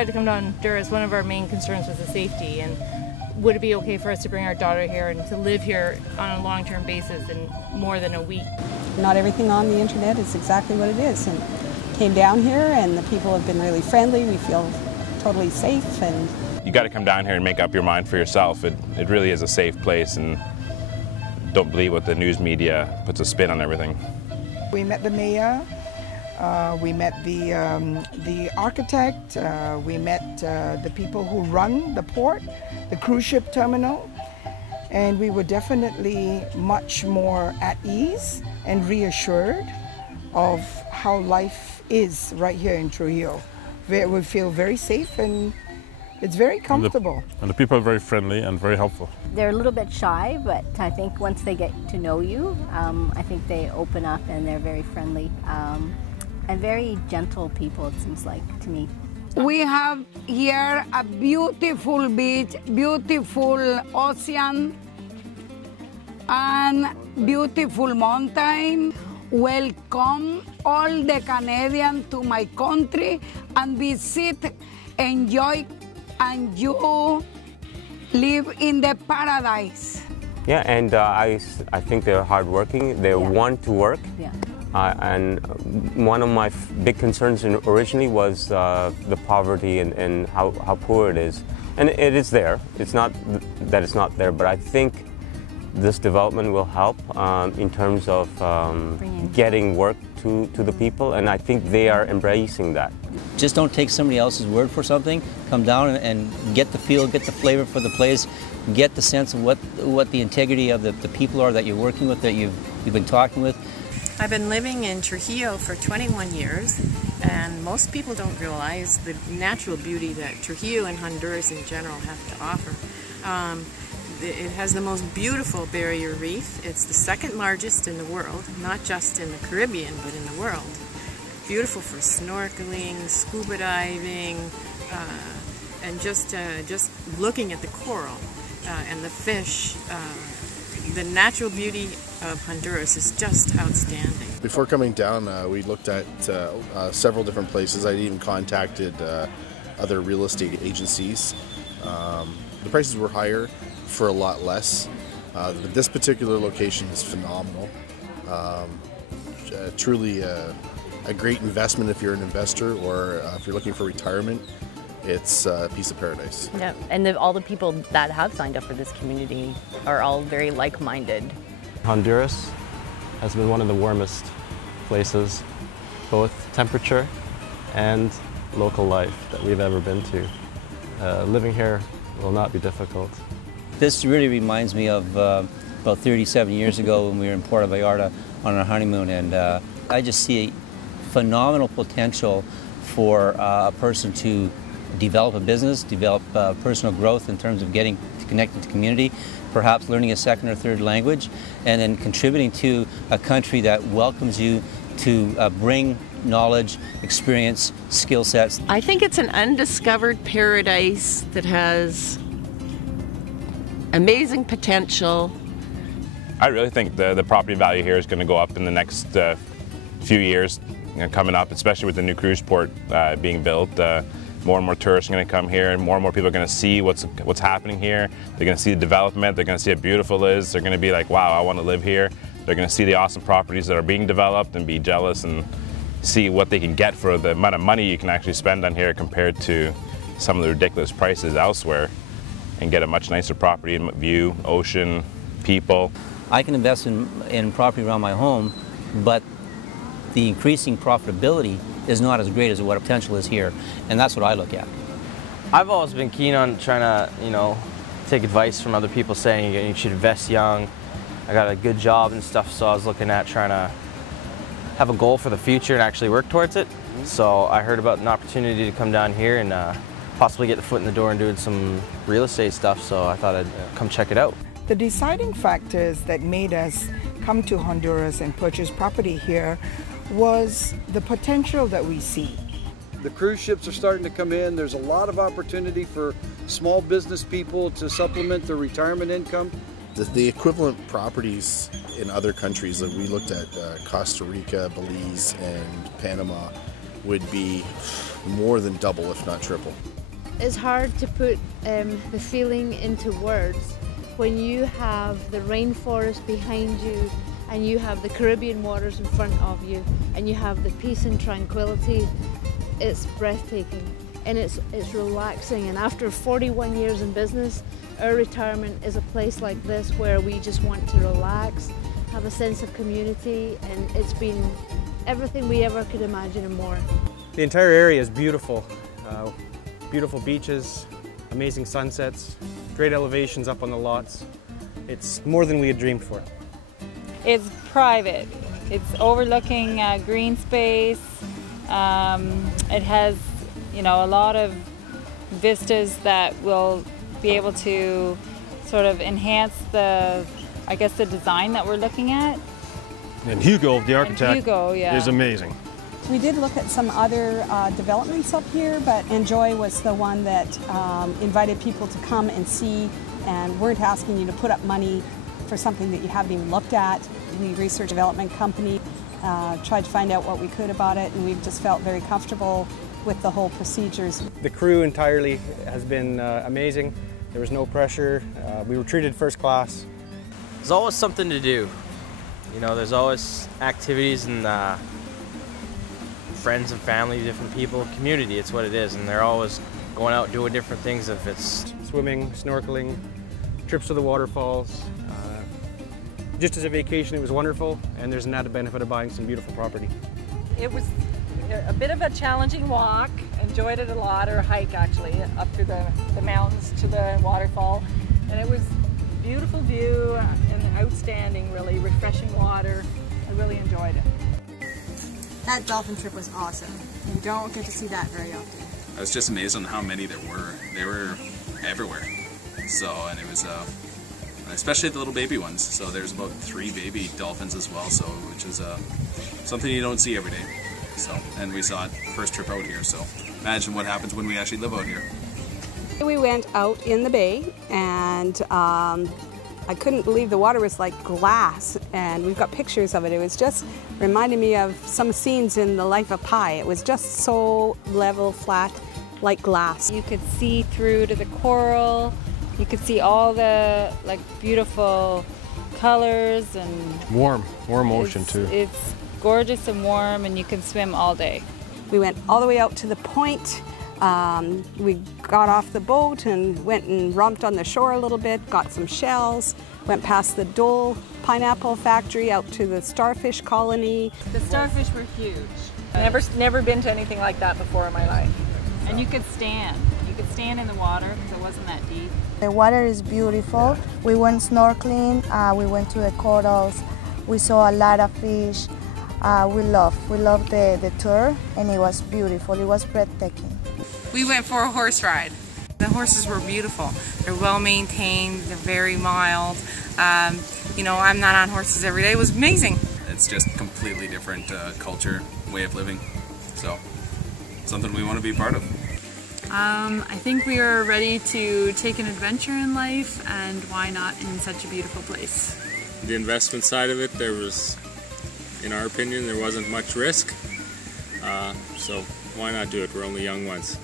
decided to come to Honduras, one of our main concerns was the safety, and would it be okay for us to bring our daughter here and to live here on a long-term basis in more than a week? Not everything on the internet is exactly what it is, and came down here and the people have been really friendly. We feel totally safe. And you got to come down here and make up your mind for yourself. It really is a safe place, and don't believe what the news media puts a spin on everything. We met the mayor, we met the architect, we met the people who run the port, the cruise ship terminal, and we were definitely much more at ease and reassured of how life is right here in Trujillo. We feel very safe and it's very comfortable. And the people are very friendly and very helpful. They're a little bit shy, but I think once they get to know you, I think they open up and they're very friendly and very gentle people, it seems like to me. We have here a beautiful beach, beautiful ocean, and beautiful mountain. Welcome all the Canadians to my country and visit, enjoy, and you live in the paradise. Yeah, and I think they're hardworking. They want to work. Yeah. And one of my big concerns originally was the poverty and how poor it is. And it is there. It's not that it's not there, but I think this development will help in terms of getting work to the people, and I think they are embracing that. Just don't take somebody else's word for something. Come down and get the feel, get the flavor for the place, get the sense of what the integrity of the people are that you're working with, that you've been talking with. I've been living in Trujillo for 21 years, and most people don't realize the natural beauty that Trujillo and Honduras in general have to offer. It has the most beautiful barrier reef. It's the second largest in the world, not just in the Caribbean, but in the world. Beautiful for snorkeling, scuba diving, and just looking at the coral and the fish. The natural beauty of Honduras is just outstanding. Before coming down, we looked at several different places. I even contacted other real estate agencies. The prices were higher for a lot less. But this particular location is phenomenal. Truly a great investment if you're an investor, or if you're looking for retirement. It's a piece of paradise. Yeah, and all the people that have signed up for this community are all very like-minded. Honduras has been one of the warmest places, both temperature and local life, that we've ever been to. Living here will not be difficult. This really reminds me of about 37 years ago when we were in Puerto Vallarta on our honeymoon, and I just see phenomenal potential for a person to develop a business, develop personal growth in terms of getting connected to community, perhaps learning a second or third language, and then contributing to a country that welcomes you to bring knowledge, experience, skill sets. I think it's an undiscovered paradise that has amazing potential. I really think the property value here is going to go up in the next few years coming up, especially with the new cruise port being built. More and more tourists are going to come here, and more people are going to see what's happening here. They're going to see the development, they're going to see how beautiful it is, they're going to be like, wow, I want to live here. They're going to see the awesome properties that are being developed and be jealous and see what they can get for the amount of money you can actually spend on here compared to some of the ridiculous prices elsewhere, and get a much nicer property, view, ocean, people. I can invest in property around my home, but the increasing profitability is not as great as what potential is here, and that's what I look at. I've always been keen on trying to, take advice from other people saying you should invest young. I got a good job and stuff, so I was looking at trying to have a goal for the future and actually work towards it. So I heard about an opportunity to come down here and possibly get the foot in the door and doing some real estate stuff, so I thought I'd come check it out. The deciding factors that made us come to Honduras and purchase property here was the potential that we see. The cruise ships are starting to come in. There's a lot of opportunity for small business people to supplement their retirement income. The equivalent properties in other countries that we looked at, Costa Rica, Belize, and Panama, would be more than double, if not triple. It's hard to put the feeling into words when you have the rainforest behind you and you have the Caribbean waters in front of you and you have the peace and tranquility. It's breathtaking and it's relaxing, and after 41 years in business, our retirement is a place like this where we just want to relax, have a sense of community, and it's been everything we ever could imagine and more. The entire area is beautiful. Beautiful beaches, amazing sunsets, great elevations up on the lots. It's more than we had dreamed for. It's private. It's overlooking green space. It has, you know, a lot of vistas that will be able to sort of enhance the, I guess, the design that we're looking at. And Hugo, the architect, is amazing. We did look at some other developments up here, but NJOI was the one that invited people to come and see, and weren't asking you to put up money for something that you haven't even looked at. We researched a development company, tried to find out what we could about it, and we just felt very comfortable with the whole procedures. The crew entirely has been amazing. There was no pressure. We were treated first class. There's always something to do. You know, there's always activities and friends and family, different people, community, it's what it is, and they're always going out doing different things. If it's swimming, snorkeling, trips to the waterfalls. Just as a vacation, it was wonderful, and there's an added benefit of buying some beautiful property. It was a bit of a challenging walk, enjoyed it a lot, or hike actually, up through the mountains to the waterfall, and it was beautiful view and outstanding, really refreshing water. I really enjoyed it. That dolphin trip was awesome. You don't get to see that very often. I was just amazed on how many there were. They were everywhere. So, and it was, especially the little baby ones. So there's about 3 baby dolphins as well, so which is something you don't see every day. So, and we saw it first trip out here. So imagine what happens when we actually live out here. We went out in the bay, and I couldn't believe the water was like glass, and we've got pictures of it. It was just reminding me of some scenes in The Life of Pi. It was just so level, flat, like glass. You could see through to the coral. You could see all the like beautiful colors and warm ocean too. It's gorgeous and warm, and you can swim all day. We went all the way out to the point. We got off the boat and went and romped on the shore a little bit, got some shells, went past the Dole pineapple factory out to the starfish colony. The starfish were huge. Never been to anything like that before in my life. And you could stand. You could stand in the water because it wasn't that deep. The water is beautiful. We went snorkeling, we went to the corals, we saw a lot of fish. We loved the tour, and it was beautiful. It was breathtaking. We went for a horse ride. The horses were beautiful. They're well maintained, they're very mild. You know, I'm not on horses every day. It was amazing. It's just a completely different culture, way of living. So, something we want to be part of. I think we are ready to take an adventure in life, and why not in such a beautiful place? The investment side of it, there was, in our opinion, there wasn't much risk. So why not do it? We're only young ones.